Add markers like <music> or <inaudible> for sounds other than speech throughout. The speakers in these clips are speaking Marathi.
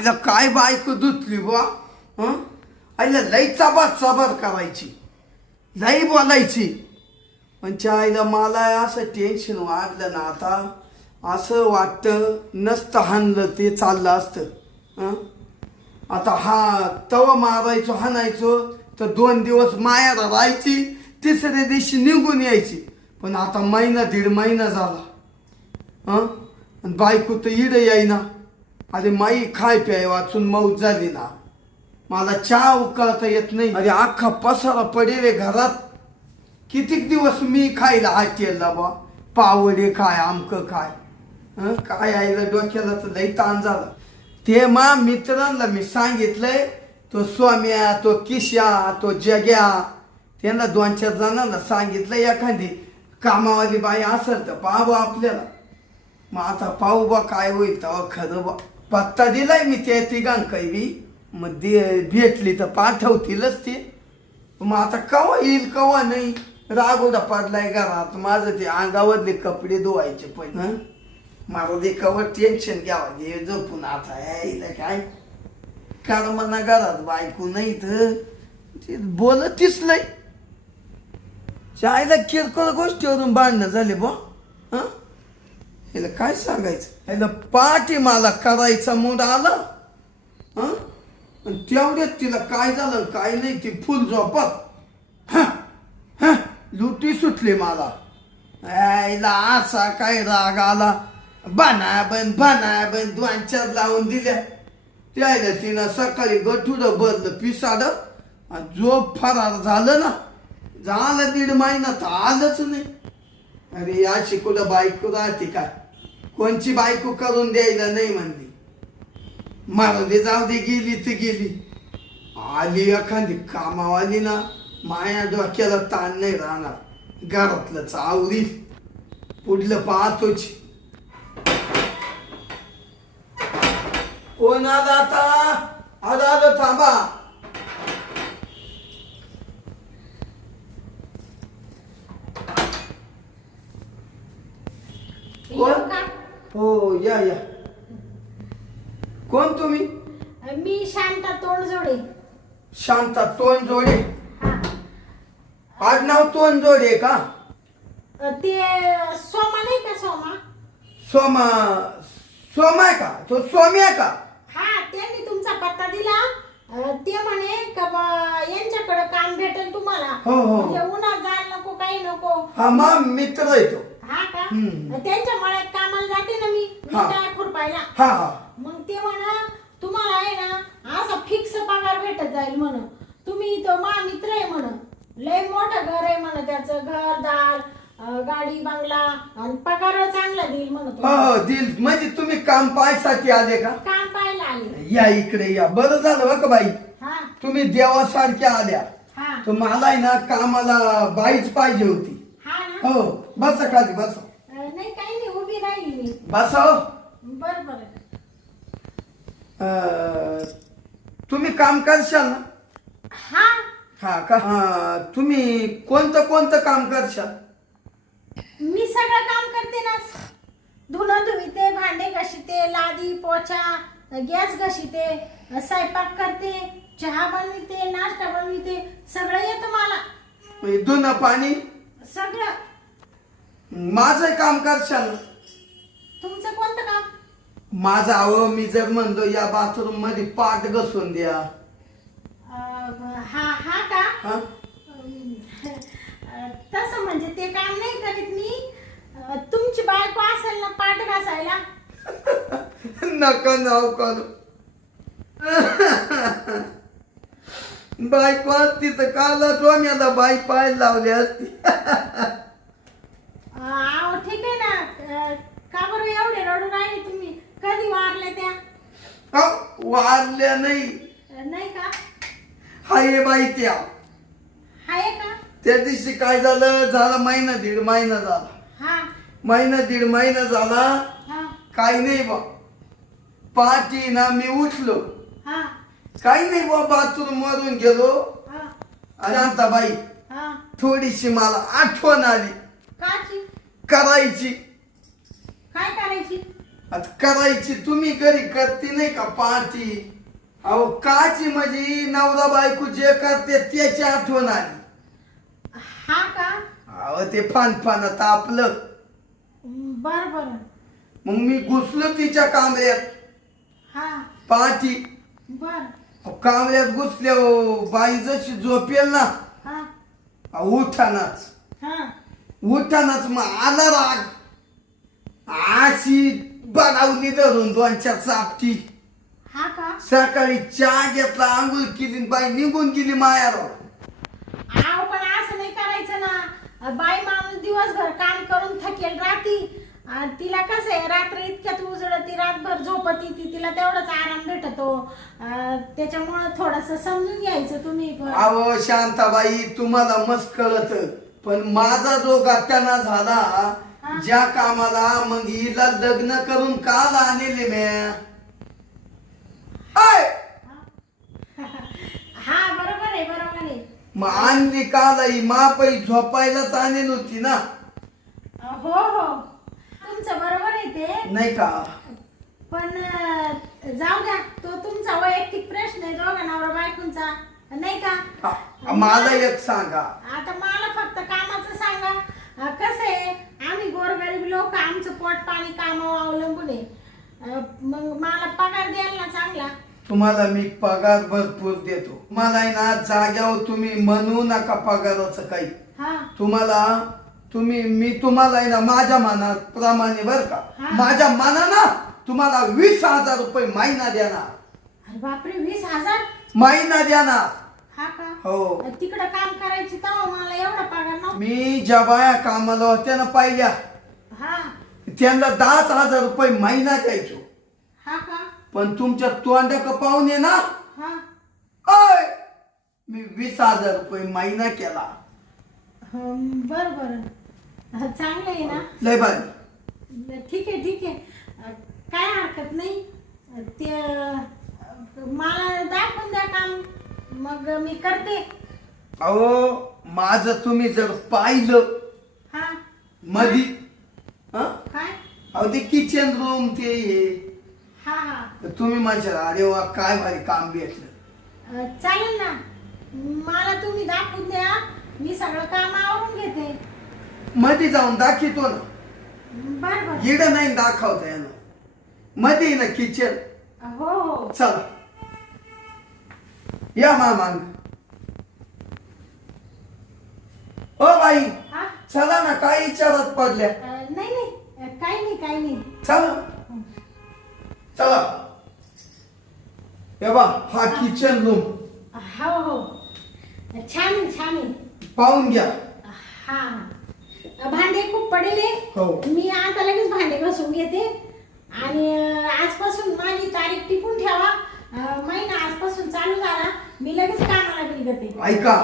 आईला काय बायको धुतली बुवा हं? आईला लई चबात चबात करायची. लई बोलायची. पण त्या आईला मला असं टेन्शन वाढलं ना आता. असं वाटतं नसतं हाणलं ते चाललं असतं. हं? आता हा तवा मारायचो हाणायचो तर दोन दिवस माया राहायची तिसऱ्या दिवशी निघून यायची. पण आता महिना दीड महिना झाला. हं? आणि बायको तर इडं येईना. अरे माई खाय प्याय वाचून मौत झाली ना. मला चहा उकळता येत नाही. अरे अख्खा पसारा पडेल आहे घरात. कितीक दिवस मी खायला हात केला बा? पावडे काय आमक काय हं? काय आईला डोक्याला तर लई ताण झाला. ते मा मित्रांना मी सांगितलंय तो स्वाम्या तो किशा तो जग्या त्यांना दोन चार जणांना सांगितलं एखादी. कामावाली बाई असेल तर पाहावं आपल्याला. मग आता पाहू बा काय होईल तेव्हा खरं बा. पत्ता दिलाय मी त्या तिघांकाही बी मग दे भेटली तर पाठवतीलच ते. मग आता कवा येईल कवा नाही? रागोडा पडलाय घरात. माझं ते अंगावरले कपडे धुवायचे पण मला ते कवर टेन्शन घ्यावं? हे झोपून आता यायला काय? कारण मला घरात बायको नाही तर ते बोलतीच नाही चायला किरकोळ गोष्टीवरून भांडणं झाले बा हां? याला काय सांगायचं? याला पाठी मला करायचा मूड आला आणि तेवढ्यात तिला काय झालं काय नाही ती फुल झोपत. लुटी सुटली मला. यायला असा काय राग आला. बाना बन बाना बन दोन चार लावून दिल्या. त्याला तिनं सकाळी गठुडं भरलं पिसाड जो फरार झालं ना. झालं दीड महिना तर आलंच नाही. अरे या शिकूला बायको राहते काय? कोणची बायको करून द्यायला नाही म्हणली? मारू जाऊ दे गेली तर गेली. आली एखादी कामावाली ना माया डोक्याला ताण नाही राहणार. घरातलं चावरी पुढलं पाहतोच. कोणाला आता? आलं आलं थांबा. कोण? हो या या कोण तुम्ही मी शांता तोंडजोडे शांता तोंड जोडे हा. आडनाव तोंड जोडे का ते सोमा नाही का सोमा सोमा सोमा आहे का तो स्वामी आहे का हा त्यांनी तुमचा पत्ता दिला अ, ते म्हणे का बा यांच्याकडे काम भेटेल तुम्हाला हो, हो. म्हणजे उन्हात जायला नको काही नको हा मा मित्र आहे तो हा का? हम्म. त्यांच्या मळ्यात कामाला जाते ना मी. हा. मी काय खुरपायला हा हा. मग ते म्हणा तुम्हाला आहे ना असा फिक्स पगार भेटत जाईल म्हण तुम्ही तो मा मित्र आहे म्हण लय मोठं घर आहे म्हण त्याचं घर दार अं, गाडी बंगला आणि पगार चांगला देईल हो हो दिल म्हणजे तुम्ही काम पायसाठी आले का? काम पाहायला आले. या इकडे या. बरं झालं बघ बाई? हा. तुम्ही देवासारख्या आल्या. हा. तर मला आहे ना कामाला बाईच पाहिजे होती. हा बसा खाली बसा. नाही काही नाही उभी राहिली मी. बसा हो. बर बर. तुम्ही काम करशाल ना? हा? हा का? हा, तुम्ही कोणतं कोणतं काम करशाल? मी सगळं काम करते ना. धुणं धुविते भांडे घशीते लादी पोछा गॅस घशीते स्वयंपाक करते चहा बनविते नाश्ता बनविते सगळं येतं मला. म्हणजे धुणं पाणी? सगळं. माझं काम करशाल तुमचं कोणतं काम? माझं अहो मी जर म्हणलो या बाथरूममध्ये पाठ घसून द्या. अं, हा हा का? हा? अं, तसं म्हणजे ते काम नाही करीत मी. अं, तुमची बायको असेल ना पाठ घासायला? नका नाव करू बायको असती तर काला स्वाम्याला बाई पाय लावली असती. अहो ठीक आहे ना. अं, का बरं एवढे रडू राहिले तुम्ही? कधी वारले त्या? अहो, वारल्या नाही. अं, नाही का? हाय बाई त्या. आहे का? त्या दिवशी काय झालं? झाला महिना दीड महिना झाला. हा. महिना दीड महिना झाला. हा. काही नाही बा. पाठी ना मी उठलो. हा. काही नाही बा बाथरूम मरून गेलो. हा. शांताबाई हा. थोडीशी मला आठवण आली. काची? करायची. काय करायची? आता करायची तुम्ही घरी करते नाही का पार्टी? अहो काची म्हणजे नवरा बायको जे करते त्याची आठवण आली. हा का? अहो ते फान फान तापलं बर बर. मग मी घुसलो तिच्या कांबऱ्यात हा. पाठी बर. अहो, कांबऱ्यात घुसल्या बाई जशी झोपेल ना. हा. अहो, उठानाच. हा. उठानाच मग आला राग. आशी बनावली धरून दोन चार चापटी. हा का? सकाळी चहा घेतला आंघोळ केली बाई निघून गेली मायाराव आव पण असं नाही करायचं ना. बाई माणूस दिवसभर काम करून थकेल आणि तिला कसं आहे रात्र इतक्यात उजळती रातभर झोपती ती तिला तेवढाच आराम भेटतो. त्याच्यामुळं थोडस समजून घ्यायचं तुम्ही पण. अहो शांताबाई तुम्हाला मस्त कळत. पण माझा जो गाठ्याना झाला ज्या कामाला मग हिला लग्न करून काल आणले म्या. आय! हा. बरोबर आहे बरोबर आहे. मग आणली काल मापई झोपायलाच आणेल होती ना? हो हो. तुमचं बरोबर आहे ते. नाही का? पण अं, जाऊ द्या तो तुमचा वैयक्तिक प्रश्न आहे दोघा नवरा बायकोंचा. नाही का? हा, मला एक सांगा. आता मला फक्त कामाचं सांगा. अं, कसं आहे आम्ही गोरगरीब लोक आमचं पोट पाणी कामावर अवलंबून आहे. अं, मग मला पगार द्याल ना चांगला? तुम्हाला मी पगार भरपूर देतो. मला आहे ना जाग्यावर तुम्ही म्हणू नका पगाराचं काही. हा. तुम्हाला तुम्ही मी तुम्हाला आहे ना माझ्या मनात प्रमाणे बर का हा. माझ्या मनानं तुम्हाला वीस हजार रुपये महिना देणार. अरे बापरे वीस हजार? महिना देणार. हा का? हो. तिकडं काम करायची तेव्हा मला एवढा पगार नव्हता मी ज्या बाया कामाला होत्या ना पाहिल्या. हा. त्यांना दहाच हजार रुपये महिना द्यायचो. हा का? पण तुमच्या तोंड पाहुणे ना. हा. मी वीस हजार रुपये महिना केला. हं, बरं बरं. हं, चांगलं आहे ना. लय भारी. ठीक आहे ठीक आहे. अं, काय हरकत नाही. अं, ते अं, मला मग मी करते. अहो माझं तुम्ही जर पाहिलं हा. मधी हं? काय? अहो ते किचन रूम ते हे. हा हा. तर तुम्ही म्हणशाल अरे वा काय भारी काम भेटलं. अं, चालेल ना. मला तुम्ही दाखवून द्या. मी सगळं काम आवरून घेते. मध्ये जाऊन दाखवतो ना. बरं बरं. इड नाही दाखवता येणार. मध्ये ना किचन हो हो. चला. या मामांग. ओ बाई हा? चला ना काय विचारात पडल्या. अं, नाही नाही अं, काही नाही काही नाही. चला. चला. हे बा हा किचन रूम हो हो. छान आहे छान आहे. पाहून घ्या. हा. भांडे खूप पडेले. हो. मी आता लगेच भांडे घासून घेते. आणि अं, आजपासून माझी तारीख टिपून ठेवा. महिना आजपासून चालू झाला. मी लगेच कामाला बिलगते ऐका.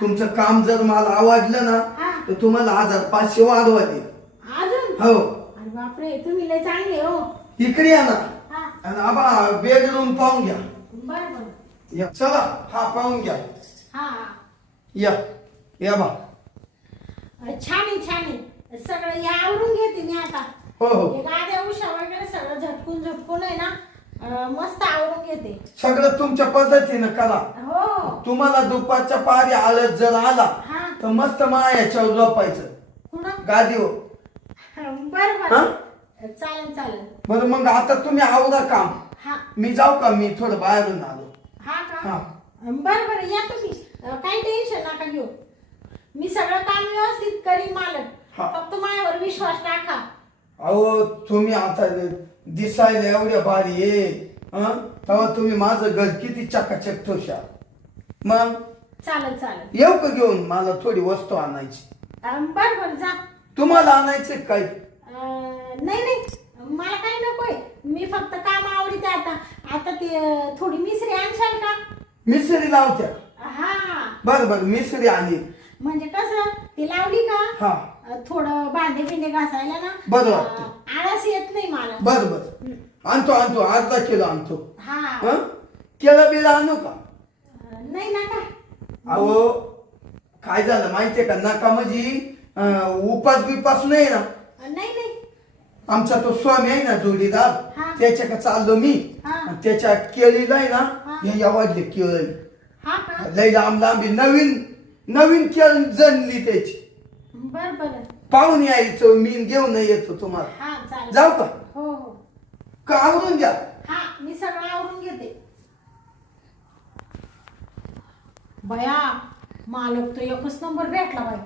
तुमचं काम जर मला आवडलं ना. तर तुम्हाला हजार पाचशे वाढवा दे अजून? हो. अरे बापरे तुम्ही लय चांगले हो. इकडे या ना. हा. आणि आबा बेडरूम पाहून घ्या. बरं बरं. या. चला हा पाहून घ्या. हा या. या बा. छान आहे छान आहे. सगळं या आवरून घेते मी आता. हो हो. गाद्या उशा वगैरे सगळं झटकून झटकून आहे ना अं, मस्त आवरून घेते. सगळं तुमच्या पद्धतीनं करा. हो. तुम्हाला दुपारच्या पारी आळत जर आला हा. तर मस्त झोपायचं. कुठं गादीवर बर हा? बर चालेल चालेल. बरं मग आता तुम्ही आवरा काम. हा. मी जाऊ का? मी थोडं बाहेरून आलो. हा का? हा. बर बर. या तुम्ही. अं, काही टेन्शन नका घेऊ. मी सगळं काम व्यवस्थित करीन मालक. हा. फक्त माझ्यावर विश्वास टाका अहो तुम्ही आता दिसायला एवढ्या भारी ये हं? तेव्हा तुम्ही माझं घर किती चकाचक ठेवशाल मग? चालेल चालेल. येऊ का घेऊन? मला थोडी वस्तू आणायची. अं, बर बर जा. तुम्हाला आणायचे काय अं, नाही नाही. मला काही नकोय मी फक्त काम आवडीते आता. आता ते अं, थोडी मिसरी आणशाल का? मिसरी लावत्या. हा. बर बर मिसरी आणि म्हणजे कसं? ती लावली का? हा. थोडं भांडे बिंडे घासायला ना बरं वाटतं. अं, आळस येत नाही मला. बर बर. आणतो आणतो. अर्धा किलो आणतो. हा. हं? केळं आणू का? अं, नाही ना का? अहो काय झालं माहितीये का? नका म्हणजे उपास बिपास नाही ना. नाही नाही. आमचा तो स्वामी आहे ना जोडीदार. हा. त्याच्याकडे चाललो मी. हा. आणि त्याच्या केळीला आहे. ना हे. या वाजले केळी. हा का? लई लांब लांबी नवीन नवीन केळ जणली त्याची. बर बर. पाहून यायचं मी घेऊन येतो तुम्हाला. हा चालेल. जाऊ का? हो हो. का आवरून घ्या? हा मी सगळं आवरून घेते. बया मालक तर एकच नंबर भेटला बाई.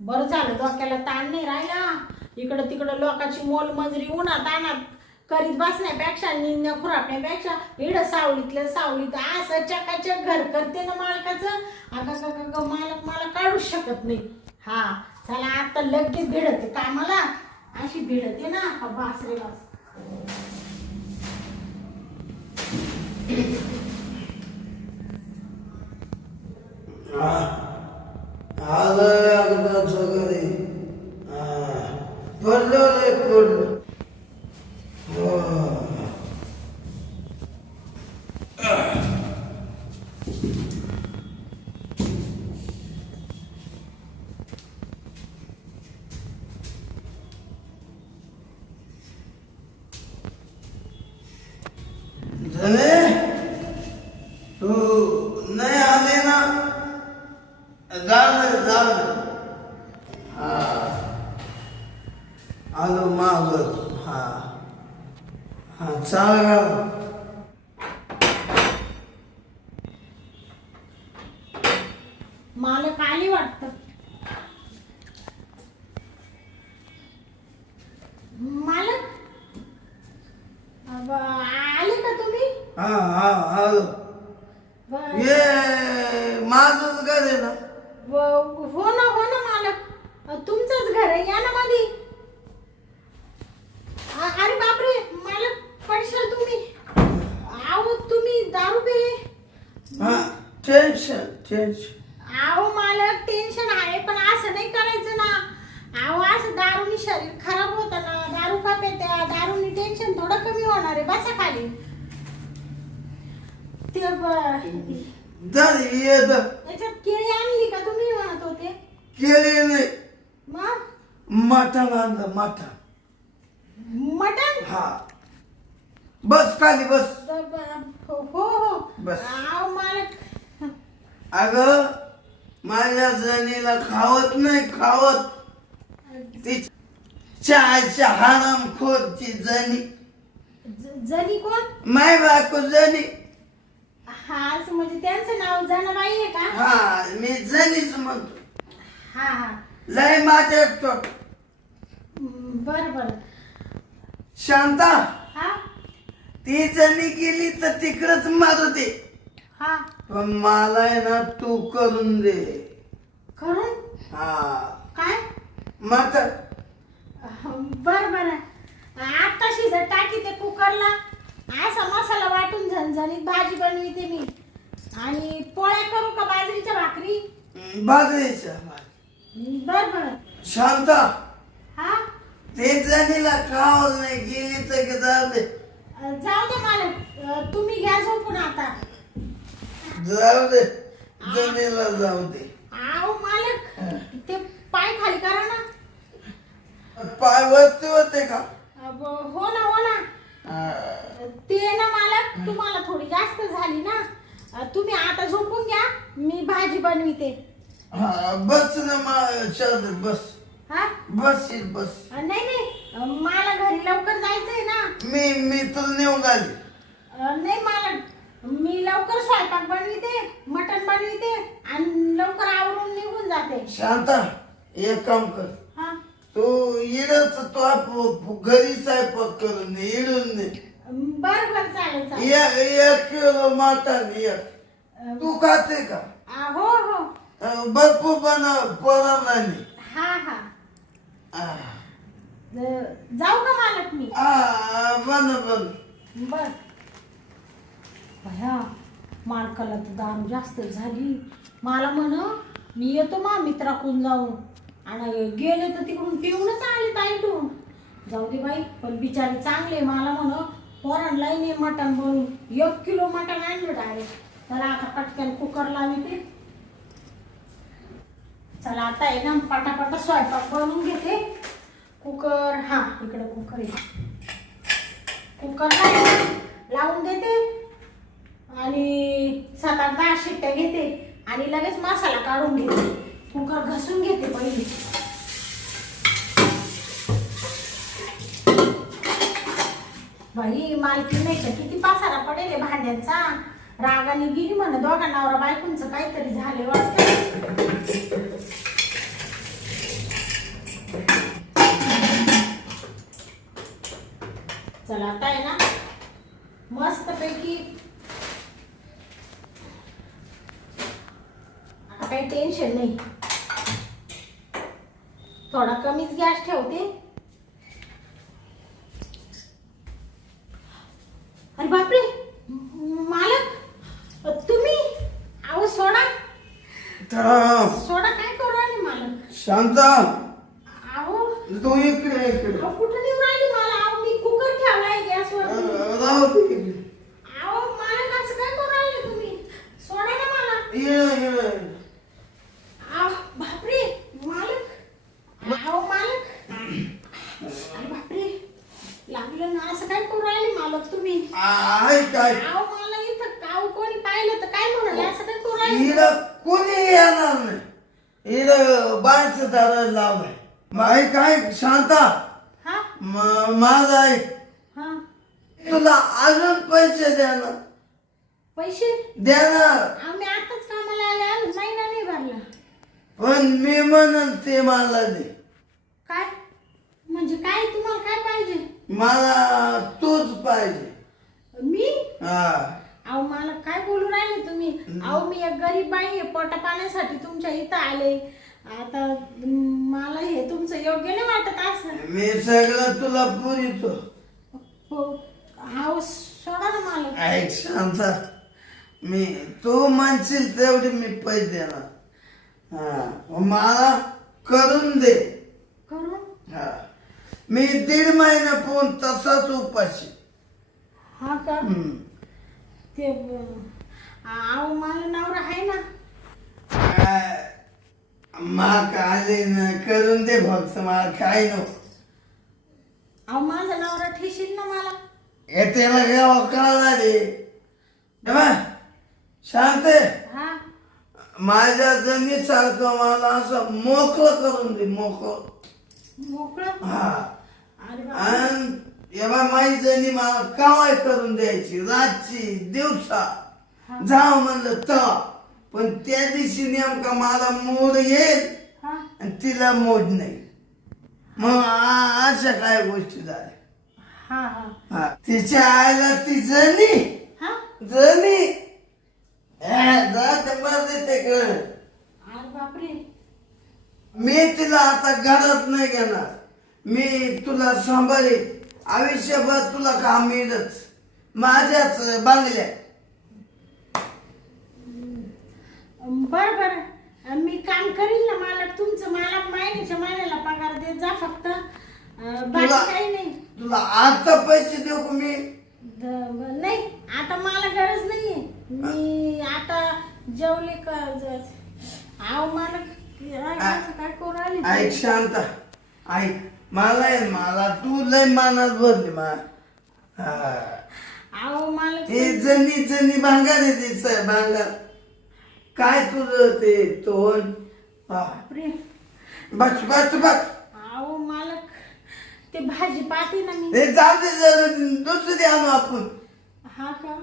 बरं झालं डोक्याला ताण नाही राहिला. इकडं तिकडं लोकांची मोल मंजरी उन्हात आणत करीत बसण्यापेक्षा निंद्या खुरापण्यापेक्षा इडं सावलीतल्या सावलीत असं चकाचक घर करते ना मालकाचं. अगं मालक मला काढूच शकत नाही. हा चला आता लगेच भिडते कामाला. अशी भिडते ना का बास रे बास. आलं अगदाच घरी. पडलो रे पडलो हो. धने तू नाही आले ना जाऊ जाऊ हा आलो मागत हा हा चालेल मालक आली वाटत मालक अब आले का तुम्ही हा हा आलो ब- ये माझंच घर आहे ना ब- हो ना हो ना मालक तुमचंच घर आहे या ना मध्ये अ- अरे बापरे मालक पडशाल तुम्ही आहो तुम्ही दारू पिले हा टेन्शन टेन्शन आहो मालक टेन्शन आहे पण असं नाही करायचं ना. आहो असं दारूनी शरीर खराब होतं ना. दारू का त्या दारूनी टेन्शन थोडं कमी होणार आहे. बसा खाली. ते ब- दर ये दर याच्यात केळी आणली का तुम्ही म्हणत होते? केले नाही. मग? मटण आणलं मटण. मटण? हा. बस खाली बस. ब- ब- हो हो हो. बस. आहो मालक अग माझ्या जणीला खावत नाही खावत. ती चहाच्या हराम खोरची जणी. ज- जनी कोण? माय बायको जणी. हा असं म्हणजे त्यांचं नाव जनाबाई आहे का? हा मी जणीच म्हणतो. हा हा. लय माझ्या चोट बर बर. शांता हा? ती जणी गेली तर तिकडच मारू दे हा. पण मला आहे ना तू करून दे. करून? हा. काय? मग बर बर. आता शिजत टाकी ते कुकरला असा मसाला वाटून झणझणीत भाजी बनविते मी. आणि पोळ्या करू का बाजरीच्या भाकरी? बाजरीच्या बर बर. शांता. हा? ते जणीला खावत नाही गेली तर जाऊ दे. जाऊ दे मला तुम्ही घ्या झोपून आता. जाऊ दे. जणीला जाऊ दे. आव मालक. ते पाय खाली करा ना. पाय वरती होते का? अब, हो ना हो ना. हा. ते ना मालक तुम्हाला थोडी जास्त झाली ना. अ, तुम्ही आता झोपून घ्या. मी भाजी बनविते. हा बस ना मा शांत बस. हा? बस ये, बस. अ, नाही नाही. अ, मला घरी लवकर जायचंय ना. मी मी तुला नेऊन आली अ, नाही मला मी लवकर स्वयंपाक बनविते मटण बनविते आणि लवकर आवरून निघून जाते. शांता एक काम कर. हा? तू इडच तो आप- घरी स्वयंपाक करून इडून दे बर बर चालेल चालेल. एक एक किलो मटण एक अ, तू खाते का? आ, हो हो. अं, भरपूर बनव पोरांनी हा हा. आ, अ, जाऊ का मालक मी? आ, बन बन. बर. भया मालकाला तर दारू जास्त झाली. मला म्हण मी येतो मा मित्राकडून जाऊन. आणि गेले तर तिकडून पिऊनच आले ताईटून जाऊ दे बाई पण बिचारे चांगले मला म्हण पोरांना नाही मटण बनवून. एक किलो मटण आणलं डायरेक्ट त्याला आता पटकन कुकर लावी ते चला आता आहे ना पटापट स्वयंपाक बनवून घेते. कुकर हा इकडे कुकर आहे. कुकर लावून देते. आणि सात आठ दहा शिट्ट्या घेते आणि लगेच मसाला काढून घेते. कुकर घसून घेते पहिले. बाई मालकी नाही तर किती पासारा पडेल भांड्यांचा? रागाने गेली म्हण दोघा नवरा बायकोंचं काहीतरी झाले वाटतं चला आता आहे ना? मस्त पैकी आता काही टेन्शन नाही. थोडा कमीच गॅस ठेवते. अरे बापरे मालक तुम्ही? अहो सोडा. तर सोडा काय करू राहिले मालक? शांता. अहो. तू इकडे इकडे. अहो, कुठं नेऊन राहिली मला? अहो मी कुकर ठेवलाय गॅसवर राहू दे इकडे. अहो मालक असं काय करू राहिले तुम्ही सोडा ना मला ये ये अहो, बापरे मालक अहो मालक अरे बापरे लागलं ना असं काय करू राहिले मालक तुम्ही ऐक ऐक अहो मला इथं काव कोणी पाहिलं तर काय म्हणाले असं काय करू राहिले हिला कोणी येणार नाही हिला बायचं दार लावलंय मग ऐक ऐक शांता हा म- माझं ऐक हा तुला अजून पैसे देणार पैसे देणार आम्ही आताच कामाला आले अजून महिना नाही भरला पण मी म्हणन ते मला दे. काय? म्हणजे काय? तुम्हाला काय पाहिजे? मला तूच पाहिजे. मी? हा. अहो मला काय बोलू राहिले तुम्ही? अहो मी एक गरीब बाई आहे पोटा पाण्यासाठी तुमच्या इथं आले. आता म, मला हे तुमचं योग्य नाही वाटत असं. मी सगळं तुला पुरितो. हो अहो सोडा ना मला. ऐक शांता मी तू म्हणशील तेवढे मी पैसे देणार. हा. मला करून दे. करून? हा. मी दीड महिना पोहून तसाच उपाशी. हा का? हम्म. ते अहो मला नवरा आहे ना. आ, माक आले ना करून दे फक्त मला काय नको. अहो माझा नवरा ठेशील ना मला? कळला रे हे बघ, शांत आहे. माझ्या जणीसारखं मला असं मोकळं करून दे मोकळं. मोकळं? हा. आणि एव्हा माझी जणी मला कावाय करून द्यायची रातची दिवसा. जाव म्हणलं तर. पण त्या दिवशी नेमका मला मोड येईल आणि तिला मोड नाही. मग अशा काय गोष्टी झाल्या? हा हा. हा. तिच्या आईला ती जणी हा? जणी बापरे. मी तिला आता घरात नाही घेणार. मी तुला सांभाळी आयुष्यभर तुला काम मिळत माझ्याच बांगल्या बर बर. मी काम करीन ना मला तुमचं मला महिन्याच्या महिन्याला पगार देत जा फक्त. अं, बाकी तुला- काही नाही. तुला आता पैसे देऊ का मी? द- नाही आता मला गरज नाहीये. मी आता जेवले का आव मला असं काय करू? ऐक शांत. ऐक मला आहे मला तू लय मानात भरली मा. हा. आव मला ते जणी जणी भांगार आहे तिचं भांगार. काय तुझं ते तोंड? हा. बापरे. बस बस बस. आव मालक ते भाजी पाहते ना मी. ते जाऊ दे जरा दुसरी आणू आपण. हा का?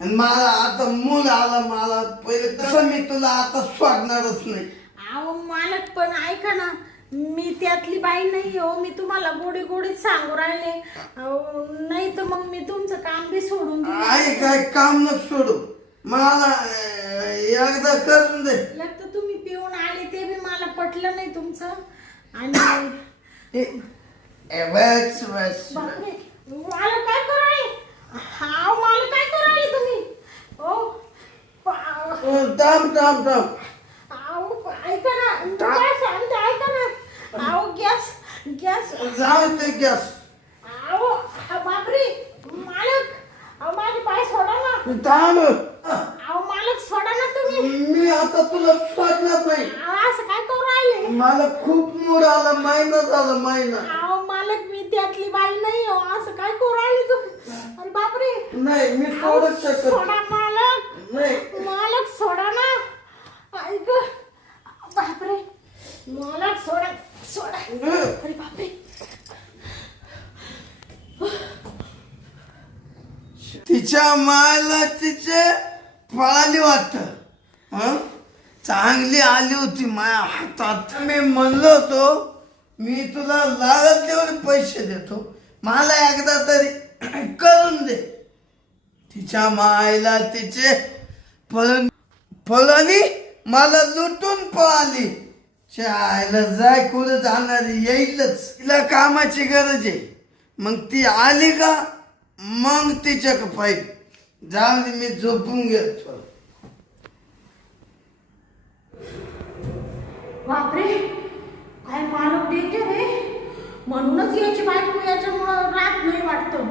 आणि मला आता मूल आला मला पहिले तसं मी तुला आता सोडणारच नाही. आव मालक पण ऐका ना मी त्यातली बाई नाही हो मी तुम्हाला गोडी गोडीत सांगू राहिले. अहो, नाही तर मग मी तुमचं काम बी सोडून दिलं काय काम नको सोडू. मला अं, एकदा करून दे. एक तर तुम्ही पिऊन आले ते बी मला पटलं नाही तुमचं. आणि बस बस. बापरे मला काय कराय हा मला काय कराय तुम्ही? ओ पा- थांब थांब थांब. आव, ऐका ना काय सांगते ऐका ना. आव गॅस गॅस. जाऊ ते गॅस. आव हा, बापरे मालक. अहो माझे पाय सोडा ना. थांब. अहो मालक सोडा ना तुम्ही. मी आता तुला सोडणार नाही. असं काय करू राहिले? मला खूप मूड आला महिना झाला महिना अहो त्यातली बाई नाही हो. असं काय करू राहिली तू अरे बापरे. नाही मी सोडत शकत सोडा मालक. नाही. मालक सोडा ना. ऐक. बापरे. मालक सोडा सोडा. अरे बापरे. तिच्या मायला तिचे पळाली वाटत. हं? चांगली आली होती माझ्या हातात. मी म्हणलो होतो मी तुला लागत तेवढे पैसे देतो. मला एकदा तरी <clears throat> करून दे. तिच्या मायला तिचे फळ फळणी मला लुटून पळाली. आईला जाय कुठं जाणार येईलच. तिला कामाची गरज आहे. मग ती आली का? मग तिच्या पाहिजे जाऊ दे मी झोपून घेतो. बापरे काय मानव देते रे? म्हणूनच याची बायको याच्यामुळं राहत नाही वाटतं.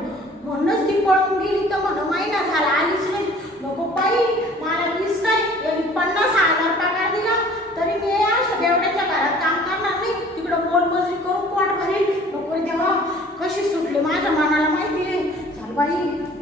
म्हणूनच ती पळून गेली तर मला महिना झाला आलीच नाही. नको बाई मला वीस नाही. यांनी पन्नास हजार पगार दिला तरी मी अशा देवड्याच्या घरात काम करणार नाही. तिकडं मोलमजुरी करून पोट भरेल. नको देवा कशी सुटली माझ्या मनाला माहिती आहे. चल बाई.